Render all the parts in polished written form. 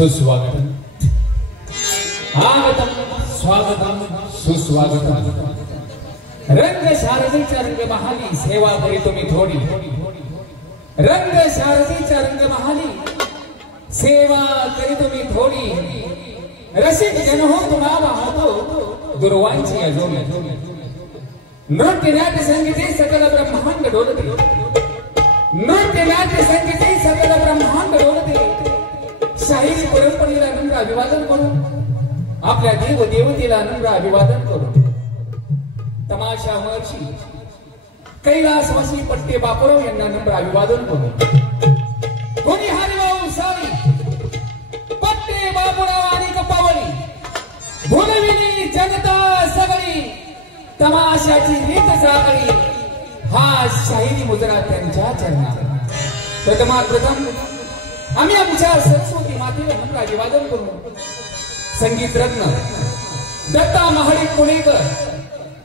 सुस्वागतम आगतम स्वागतम सुस्वागतम रंग शारदीच्या रंग महाली सेवा करी तुम्ही थोडी रंग शारदीच्या रंग महाली सेवा करी तुम्ही थोडी रसिक जन हो तुम्हा वाहतो दुर्वांची अजोनी नृत्य नाट्य संगीते सकल ब्रह्मांड डोलते नृत्य नाट्य संगीते सकल ब्रह्मांड डोलते शाहीर परंपरेला नम्र अभिवादन करून आपल्या देव देवतेला नम्र अभिवादन करून तमाशा महर्षी कैलासवासी पट्टे बापूराव यांना नम्र अभिवादन करून कोणी हरिभाऊ सावी पट्टे बापूराव आणि कपावली भुलविली जनता सगळी तमाशाची रीत जागळी हा शाहिरी मुजरा त्यांच्या चरणात प्रथम आम्ही आमच्या सरस्वती मातेला नम्र अभिवादन करू संगीत रत्न दत्ता महाडिक पुणेकर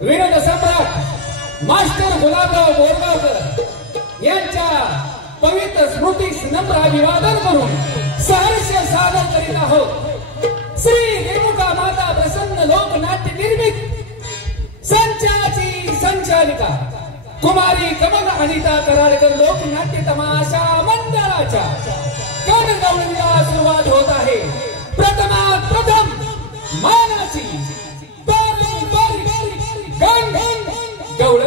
विनोद सम्राट मास्टर गुलाबराव बोरगावकर यांच्या पवित्र स्मृतीस नम्र अभिवादन करून सहर्ष सादर करीत आहोत श्री रेणुका माता प्रसन्न लोकनाट्य निर्मित संचाची संचालिका कुमारी कमल अनिता कराडकर लोकनाट्य तमाशा मंडळाच्या गणगौळीला सुरुवात होत आहे प्रथम मानाची गण गौळ गण गौळ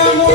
हो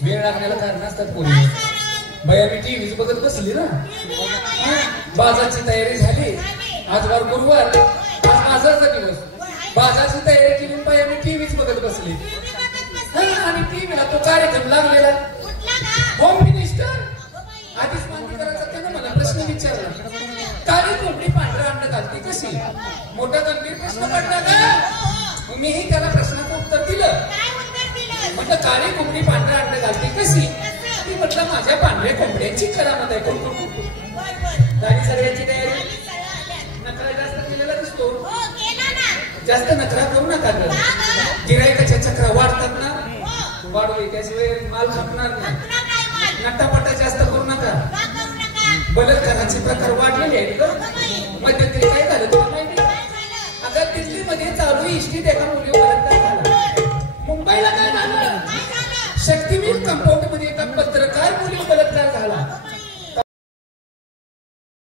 वेळ लागण्याला कारण असतात कोणी बाया मी टीव्ही बघत बसली ना बाजारची तयारी झाली आज वार गुरुवार आज बाजारचा दिवस बाजारची तयारी केली बाया मी टीव्हीच बघत बसली आणि टीव्हीला तो कार्यक्रम लागलेला होम मिनिस्टर आधीच मान्य करायचा त्यानं मला प्रश्न विचारला काळी कोंबडी पांढरा अंड घालते कशी मोठा गंभीर प्रश्न पडला का मीही त्याला प्रश्नाचं उत्तर दिलं म्हटलं काळी कोंबडी पांढरा अंड घालते कशी ती म्हटलं माझ्या पांढऱ्या कोंबड्यांची करामत आहे झाली सगळ्यांची तयारी नखरा जास्त केलेला दिसतो जास्त नखरा करू नका गिरायकाच्या चक्रा वाढतात ना वाढवे त्याशिवाय माल संपणार नाही नटापटा जास्त करू नका बलात्काराचे प्रकार वाढलेले आहेत मध्यंतरी काय झालं तुला माहिती आता दिल्लीमध्ये चालू इष्टीत एका मुली बलात्कार झाला मुंबईला काय झालं शक्तिवीर कंपाऊंड मध्ये एका पत्रकार मुली बलात्कार झाला